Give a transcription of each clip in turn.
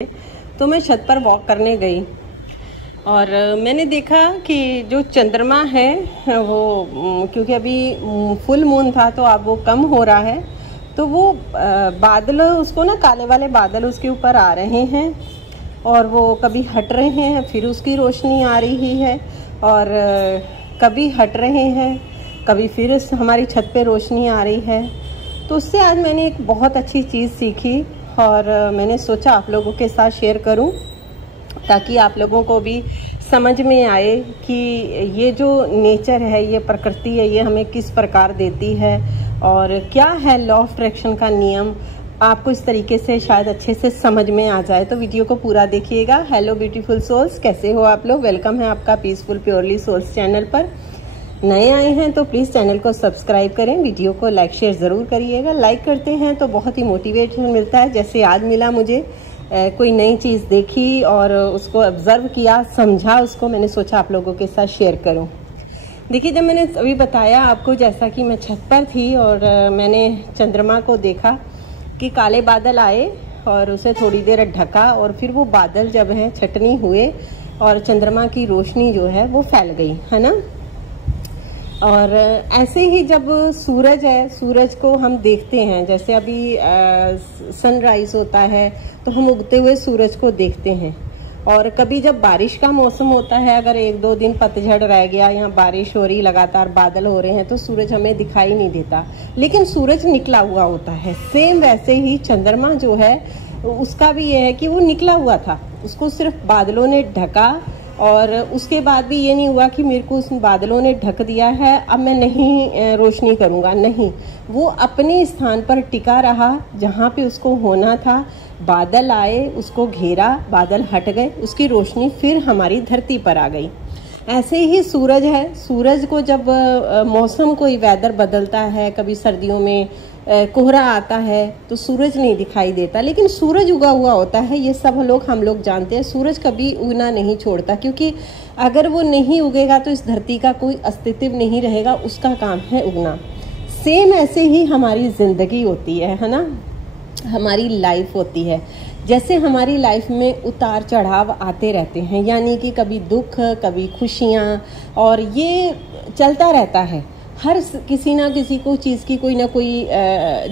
तो मैं छत पर वॉक करने गई और मैंने देखा कि जो चंद्रमा है वो क्योंकि अभी फुल मून था तो अब वो कम हो रहा है, तो वो बादल उसको ना काले वाले बादल उसके ऊपर आ रहे हैं और वो कभी हट रहे हैं फिर उसकी रोशनी आ रही है और कभी हट रहे हैं कभी फिर हमारी छत पे रोशनी आ रही है। तो उससे आज मैंने एक बहुत अच्छी चीज़ सीखी और मैंने सोचा आप लोगों के साथ शेयर करूं ताकि आप लोगों को भी समझ में आए कि ये जो नेचर है, ये प्रकृति है, ये हमें किस प्रकार देती है और क्या है लॉ ऑफ अट्रैक्शन का नियम। आपको इस तरीके से शायद अच्छे से समझ में आ जाए, तो वीडियो को पूरा देखिएगा। हेलो ब्यूटीफुल सोल्स, कैसे हो आप लोग? वेलकम है आपका पीसफुल प्योरली सोल्स चैनल पर। नए आए हैं तो प्लीज़ चैनल को सब्सक्राइब करें, वीडियो को लाइक शेयर ज़रूर करिएगा। लाइक करते हैं तो बहुत ही मोटिवेशन मिलता है, जैसे आज मिला मुझे। कोई नई चीज़ देखी और उसको ऑब्ज़र्व किया, समझा उसको, मैंने सोचा आप लोगों के साथ शेयर करूं। देखिए, जब मैंने अभी बताया आपको जैसा कि मैं छत पर थी और मैंने चंद्रमा को देखा कि काले बादल आए और उसे थोड़ी देर ढका और फिर वो बादल जब है छटनी हुए और चंद्रमा की रोशनी जो है वो फैल गई, है ना। और ऐसे ही जब सूरज है, सूरज को हम देखते हैं, जैसे अभी सनराइज होता है तो हम उगते हुए सूरज को देखते हैं। और कभी जब बारिश का मौसम होता है, अगर एक दो दिन पतझड़ रह गया या बारिश हो रही, लगातार बादल हो रहे हैं, तो सूरज हमें दिखाई नहीं देता, लेकिन सूरज निकला हुआ होता है। सेम वैसे ही चंद्रमा जो है उसका भी ये है कि वो निकला हुआ था, उसको सिर्फ बादलों ने ढका और उसके बाद भी ये नहीं हुआ कि मेरे को उस बादलों ने ढक दिया है अब मैं नहीं रोशनी करूँगा, नहीं, वो अपने स्थान पर टिका रहा जहाँ पे उसको होना था। बादल आए, उसको घेरा, बादल हट गए, उसकी रोशनी फिर हमारी धरती पर आ गई। ऐसे ही सूरज है, सूरज को जब मौसम कोई वेदर बदलता है, कभी सर्दियों में कोहरा आता है तो सूरज नहीं दिखाई देता, लेकिन सूरज उगा हुआ होता है, ये सब हम लोग जानते हैं। सूरज कभी उगना नहीं छोड़ता, क्योंकि अगर वो नहीं उगेगा तो इस धरती का कोई अस्तित्व नहीं रहेगा, उसका काम है उगना। सेम ऐसे ही हमारी ज़िंदगी होती है ना, हमारी लाइफ होती है। जैसे हमारी लाइफ में उतार चढ़ाव आते रहते हैं, यानी कि कभी दुख, कभी खुशियाँ, और ये चलता रहता है। हर किसी ना किसी को चीज़ की कोई ना कोई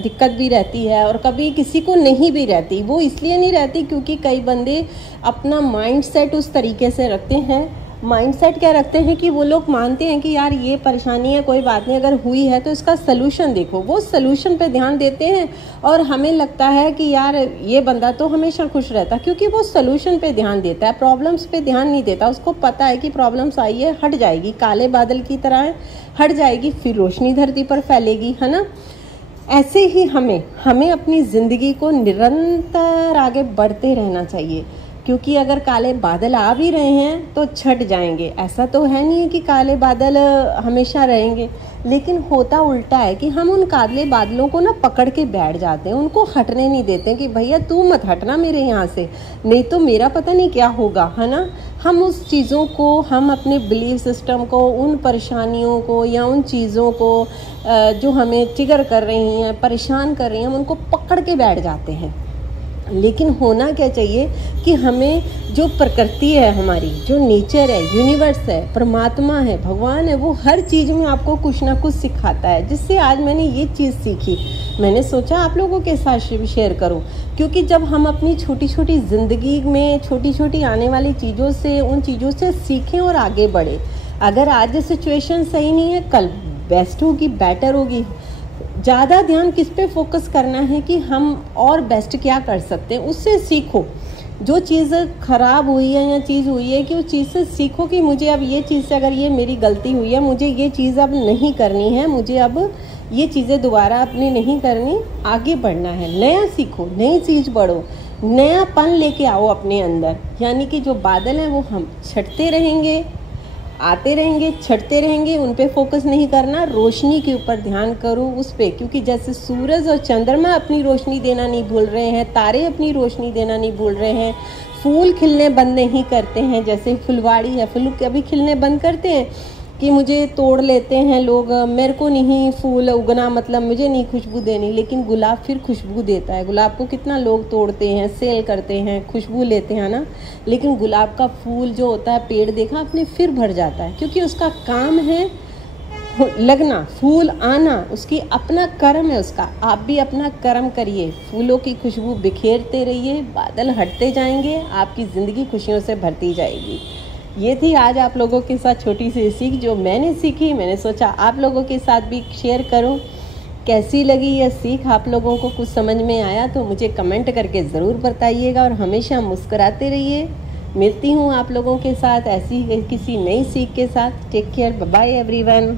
दिक्कत भी रहती है और कभी किसी को नहीं भी रहती। वो इसलिए नहीं रहती क्योंकि कई बंदे अपना माइंडसेट उस तरीके से रखते हैं। माइंडसेट क्या रखते हैं कि वो लोग मानते हैं कि यार ये परेशानी है, कोई बात नहीं, अगर हुई है तो इसका सलूशन देखो, वो सलूशन पे ध्यान देते हैं। और हमें लगता है कि यार ये बंदा तो हमेशा खुश रहता, क्योंकि वो सलूशन पे ध्यान देता है, प्रॉब्लम्स पे ध्यान नहीं देता। उसको पता है कि प्रॉब्लम्स आई है, हट जाएगी, काले बादल की तरह है, हट जाएगी, फिर रोशनी धरती पर फैलेगी, है ना। ऐसे ही हमें अपनी ज़िंदगी को निरंतर आगे बढ़ते रहना चाहिए, क्योंकि अगर काले बादल आ भी रहे हैं तो छट जाएंगे। ऐसा तो है नहीं है कि काले बादल हमेशा रहेंगे, लेकिन होता उल्टा है कि हम उन काले बादलों को ना पकड़ के बैठ जाते हैं, उनको हटने नहीं देते कि भैया तू मत हटना मेरे यहाँ से, नहीं तो मेरा पता नहीं क्या होगा, है ना। हम उस चीज़ों को, हम अपने बिलीफ सिस्टम को, उन परेशानियों को या उन चीज़ों को जो हमें ट्रिगर कर रही हैं, परेशान कर रही हैं, हम उनको पकड़ के बैठ जाते हैं। लेकिन होना क्या चाहिए कि हमें जो प्रकृति है, हमारी जो नेचर है, यूनिवर्स है, परमात्मा है, भगवान है, वो हर चीज़ में आपको कुछ ना कुछ सिखाता है। जिससे आज मैंने ये चीज़ सीखी, मैंने सोचा आप लोगों के साथ शेयर करूं, क्योंकि जब हम अपनी छोटी छोटी ज़िंदगी में छोटी छोटी आने वाली चीज़ों से, उन चीज़ों से सीखें और आगे बढ़े। अगर आज सिचुएशन सही नहीं है, कल बेस्ट होगी, बेटर होगी। ज़्यादा ध्यान किस पे फोकस करना है कि हम और बेस्ट क्या कर सकते हैं, उससे सीखो। जो चीज़ ख़राब हुई है या चीज़ हुई है कि उस चीज़ से सीखो कि मुझे अब ये चीज़ से, अगर ये मेरी गलती हुई है, मुझे ये चीज़ अब नहीं करनी है, मुझे अब ये चीज़ें दोबारा अपनी नहीं करनी, आगे बढ़ना है। नया सीखो, नई चीज़ बढ़ो, नयापन लेके आओ अपने अंदर। यानी कि जो बादल हैं वो हम छटते रहेंगे, आते रहेंगे, छटते रहेंगे, उन पे फोकस नहीं करना, रोशनी के ऊपर ध्यान करो, उस पे। क्योंकि जैसे सूरज और चंद्रमा अपनी रोशनी देना नहीं भूल रहे हैं, तारे अपनी रोशनी देना नहीं भूल रहे हैं, फूल खिलने बंद नहीं करते हैं, जैसे फुलवाड़ी है, फूल कभी खिलने बंद करते हैं, कि मुझे तोड़ लेते हैं लोग, मेरे को नहीं फूल उगना, मतलब मुझे नहीं खुशबू देनी, लेकिन गुलाब फिर खुशबू देता है। गुलाब को कितना लोग तोड़ते हैं, सेल करते हैं, खुशबू लेते हैं ना, लेकिन गुलाब का फूल जो होता है, पेड़ देखा आपने, फिर भर जाता है, क्योंकि उसका काम है लगना, फूल आना, उसकी अपना कर्म है उसका। आप भी अपना कर्म करिए, फूलों की खुशबू बिखेरते रहिए, बादल हटते जाएंगे, आपकी ज़िंदगी खुशियों से भरती जाएगी। ये थी आज आप लोगों के साथ छोटी सी सीख जो मैंने सीखी। मैंने सोचा आप लोगों के साथ भी शेयर करूं। कैसी लगी यह सीख, आप लोगों को कुछ समझ में आया तो मुझे कमेंट करके ज़रूर बताइएगा, और हमेशा मुस्कुराते रहिए। मिलती हूँ आप लोगों के साथ ऐसी किसी नई सीख के साथ। Take care, bye bye everyone.